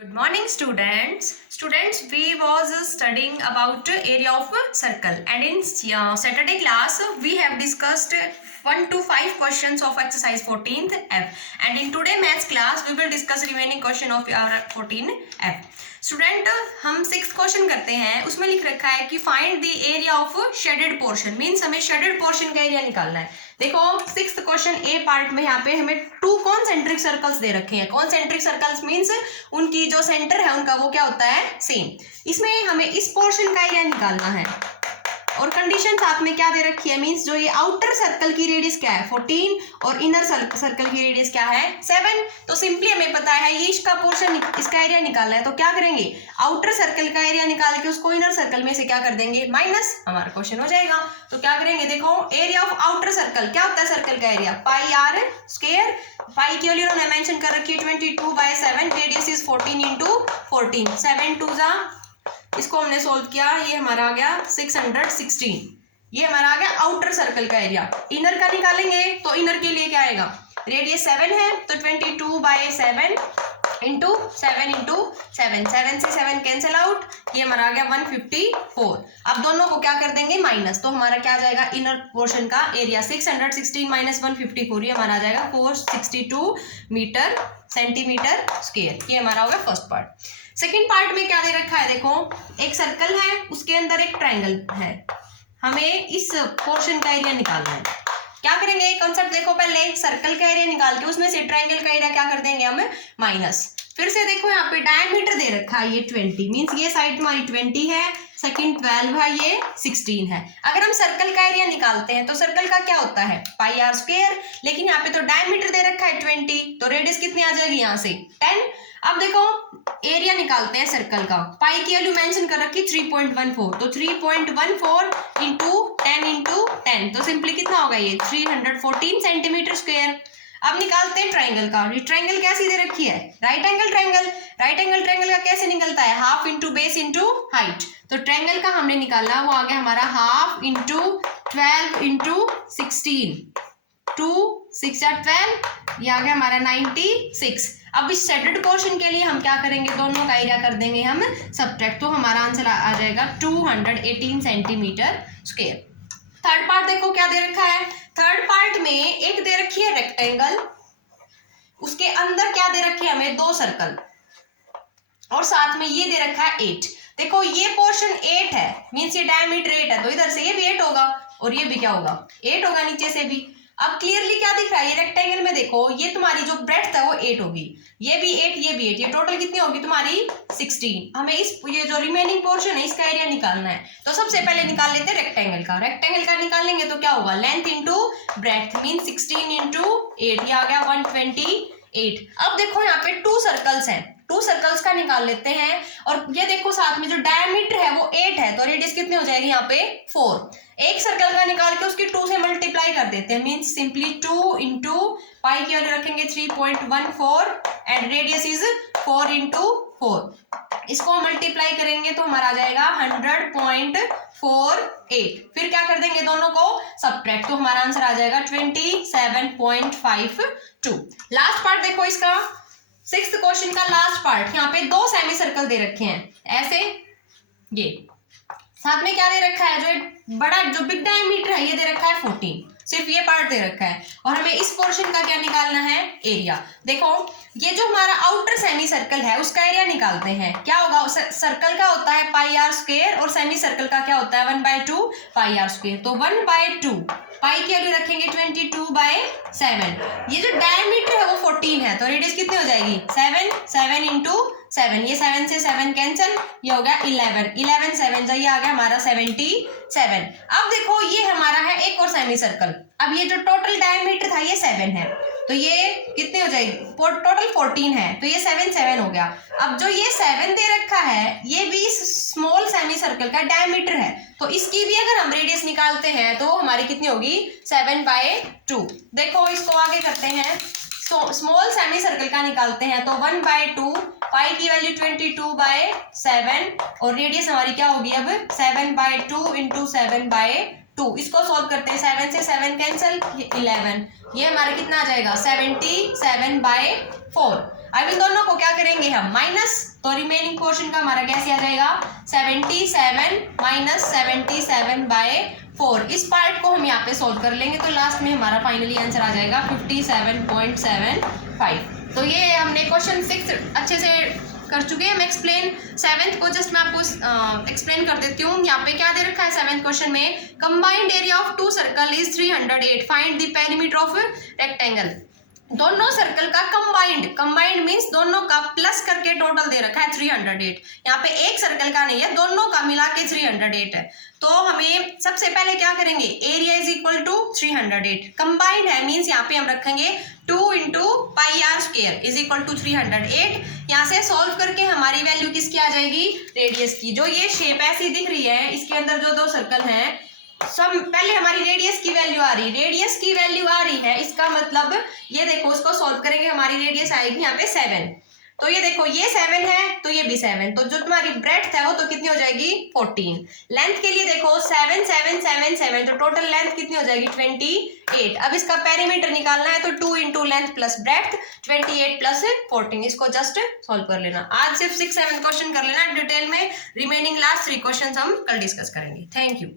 Good morning, students, we was studying about area of circle, and in Saturday class we have discussed 1 to 5 questions of exercise 14th F, and in today maths class we will discuss remaining question of our 14 F. Student हम 6th question करते हैं, उसमें लिख रखा है कि find the area of shaded portion, means हमें shaded portion का एरिया निकालना है। देखो 6th क्वेश्चन ए पार्ट में यहाँ पे हमें 2 कॉन्सेंट्रिक सर्कल्स दे रखे हैं। कॉन्सेंट्रिक सर्कल्स मीन्स उनकी जो सेंटर है उनका वो क्या होता है, सेम। इसमें हमें इस पोर्शन का एरिया निकालना है और कंडीशन साथ में क्या दे रखी है, मींस जो ये आउटर सर्कल की रेडियस क्या है 14 और इनर सर्कल की रेडियस क्या है 7। तो सिंपली हमें पता है ये इसका पोर्शन, इसका एरिया निकालना है, तो क्या करेंगे, आउटर सर्कल का एरिया निकाल के उसको इनर सर्कल में से क्या कर देंगे, माइनस, हमारा क्वेश्चन हो जाएगा। तो क्या करेंगे, देखो एरिया ऑफ आउटर सर्कल क्या होता है, सर्कल का एरिया पाई आर स्क्वायर। पाई की वैल्यू उन्होंने मेंशन कर रखी है 22/7, रेडियस इज 14 × 14, 7 2 जा, इसको हमने सोल्व किया, ये हमारा आ गया 616। ये हमारा आ गया आउटर सर्कल का एरिया। इनर का निकालेंगे तो इनर के लिए क्या आएगा, रेडियस 7 है तो 22/7 इंटू 7 × 7, 7 से 7 कैंसिल आउट, ये हमारा आ गया 154। अब दोनों को क्या कर देंगे, माइनस, तो हमारा क्या आ जाएगा, इनर पोर्शन का एरिया 616 - 154, ये हमारा आ जाएगा 462 मीटर सेंटीमीटर स्क्वायर। ये हमारा होगा फर्स्ट पार्ट। सेकेंड पार्ट में क्या दे रखा है, देखो एक सर्कल है, उसके अंदर एक ट्रायंगल है, हमें इस पोर्शन का एरिया निकालना है। क्या करेंगे, कॉन्सेप्ट देखो, पहले सर्कल का एरिया निकाल के उसमें से ट्रायंगल का एरिया क्या कर देंगे हम, माइनस। फिर से देखो यहाँ पे डायमीटर दे रखा है ये 20, मीन्स ये साइड हमारी 20 है, सेकंड 12 है, ये 16 है। अगर हम सर्कल का एरिया निकालते हैं तो सर्कल का क्या होता है पाई आर स्क्वायर, लेकिन यहाँ पे तो डायमीटर दे रखा है 20, तो रेडियस कितनी आ जाएगी यहाँ से 10। अब देखो एरिया निकालते हैं सर्कल का, पाई की वैल्यू मेंशन कर रखी 3.14, तो 3.14 × 10 × 10, तो सिंपली कितना होगा ये 314 सेंटीमीटर स्क्वायर। अब निकालते हैं ट्रायंगल का, ट्रायंगल कैसी दे रखी है, right angle triangle. Right angle triangle का कैसे निकलता है, half into base into height. तो ट्रायंगल का हमने निकालना, वो आ गया हमारा हाफ इंटू 12 इंटू 16, 2 6 या 12, ये आ गया हमारा 96। अब इस शेडेड पोर्शन के लिए हम क्या करेंगे, दोनों का एरिया कर देंगे हम सब्ट्रैक्ट, तो हमारा आंसर आ जाएगा 218 सेंटीमीटर स्क्वायर। थर्ड पार्ट देखो क्या दे रखा है, थर्ड पार्ट में एक दे रखी है रेक्टेंगल, उसके अंदर क्या दे रखे हैं हमें 2 सर्कल, और साथ में ये दे रखा है 8। देखो ये पोर्शन 8 है, मीन्स ये डायमीटर 8 है, तो इधर से ये भी 8 होगा और ये भी क्या होगा 8 होगा, नीचे से भी। अब क्लियरली क्या दिख रहा है, ये रेक्टेंगल में देखो ये तुम्हारी जो ब्रेड्थ है वो 8 होगी, ये भी 8, ये भी 8, ये टोटल कितनी होगी तुम्हारी 16। हमें इस ये जो रिमेनिंग पोर्शन है इसका एरिया निकालना है, तो सबसे पहले निकाल लेते हैं रेक्टेंगल का। रेक्टेंगल का निकालेंगे तो क्या होगा, लेंथ इंटू ब्रेड्थ, मीन 16 × 8, ये आ गया 128। अब देखो यहाँ पे 2 सर्कल्स हैं, 2 सर्कल्स का निकाल लेते हैं, और ये देखो साथ में जो डायमीटर है वो 8 है, तो रेडियस कितनी हो जाएगी यहाँ पे 4। एक सर्कल का निकाल के उसकी 2 से मल्टीप्लाई कर देते हैं, मीन्स सिंपली 2 इंटू पाई की वैल्यू रखेंगे 3.14 एंड रेडियस इज 4 × 4। इसको मल्टीप्लाई करेंगे तो हमारा आ जाएगा 100.48। फिर क्या कर देंगे, दोनों को सब्ट्रैक्ट, तो हमारा आंसर आ जाएगा 27.52। लास्ट पार्ट देखो इसका, 6th क्वेश्चन का लास्ट पार्ट, यहाँ पे 2 सेमी सर्कल दे रखे हैं ऐसे, ये साथ में क्या दे रखा है, जो बड़ा जो बिग डायमीटर है ये दे रखा है 14, सिर्फ ये पार्ट दे रखा है, और हमें इस पोर्शन का क्या निकालना है, एरिया। देखो ये जो हमारा आउटर सेमी सर्कल है उसका एरिया निकालते हैं, क्या होगा, सर्कल का होता है पाई आर स्क्वायर और सेमी सर्कल का क्या होता है 1/2 पाई आर स्क्वायर, तो 1/2 पाई की वैल्यू रखेंगे 22/7। ये जो डायमीटर है वो 14 है, तो रेडियस कितनी हो जाएगी 7, 7 × 7, ये 7 से 7 कैंसिल, ये हो गया 11, 11 7 ये आ गया हमारा 77। अब देखो ये हमारा है एक और सेमी सर्कल, अब ये जो टोटल डायमीटर था ये 7 है, तो ये कितनी हो जाएगी, टोटल 14 है, तो ये 7 7 हो गया। अब जो ये 7 दे रखा है ये भी स्मॉल सेमी सर्कल का डायमीटर है, तो इसकी भी अगर हम रेडियस निकालते हैं तो हमारी कितनी होगी 7/2। देखो इसको आगे करते हैं, स्मॉल सेमी सर्कल का निकालते हैं तो 1/2, पाई की वैल्यू 22/7 और रेडियस हमारी क्या होगी अब 7/2 × 7/2। इसको सॉल्व करते हैं, 7 से 7 कैंसिल, 11, ये हमारा कितना आ जाएगा 77/4। अब इन दोनों को क्या करेंगे हम माइनस, तो रिमेनिंग पोर्शन का हमारा कैसे आ जाएगा 77 माइनस 77/4। इस पार्ट को हम यहाँ पे सोल्व कर लेंगे तो लास्ट में हमारा फाइनली आंसर आ जाएगा 57.75। तो ये हमने क्वेश्चन 6 अच्छे से कर चुके हैं। मैं एक्सप्लेन 7th को जस्ट मैं आपको एक्सप्लेन कर देती हूँ। यहाँ पे क्या दे रखा है 7th क्वेश्चन में, combined area of 2 circle is 308, find the perimeter of rectangle. दोनों सर्कल का कंबाइंड मींस दोनों का प्लस करके टोटल दे रखा है 308। यहाँ पे एक सर्कल का नहीं है, दोनों का मिला के 308 है। तो हमें सबसे पहले क्या करेंगे, area is equal to 308, combined है मींस यहाँ पे हम रखेंगे 2 into pi r square is equal to 308। यहाँ से सॉल्व करके हमारी वैल्यू किसकी आ जाएगी, रेडियस की। जो ये शेप ऐसी दिख रही है, इसके अंदर जो दो सर्कल हैं, सब पहले हमारी रेडियस की वैल्यू आ रही है, इसका मतलब ये देखो, उसको सॉल्व करेंगे हमारी रेडियस आएगी यहाँ पे 7। तो ये देखो ये 7 है तो ये भी 7, तो जो तुम्हारी ब्रेड्थ है वो तो कितनी हो जाएगी 14। लेंथ के लिए देखो 7 7 7 7, तो टोटल लेंथ कितनी हो जाएगी 28। अब इसका पेरीमीटर निकालना है तो 2 into length plus breadth 28 plus 14, इसको जस्ट सॉल्व कर लेना। आज सिर्फ 6 7 क्वेश्चन कर लेना डिटेल में, रिमेनिंग लास्ट 3 क्वेश्चन हम कल डिस्कस करेंगे। Thank you.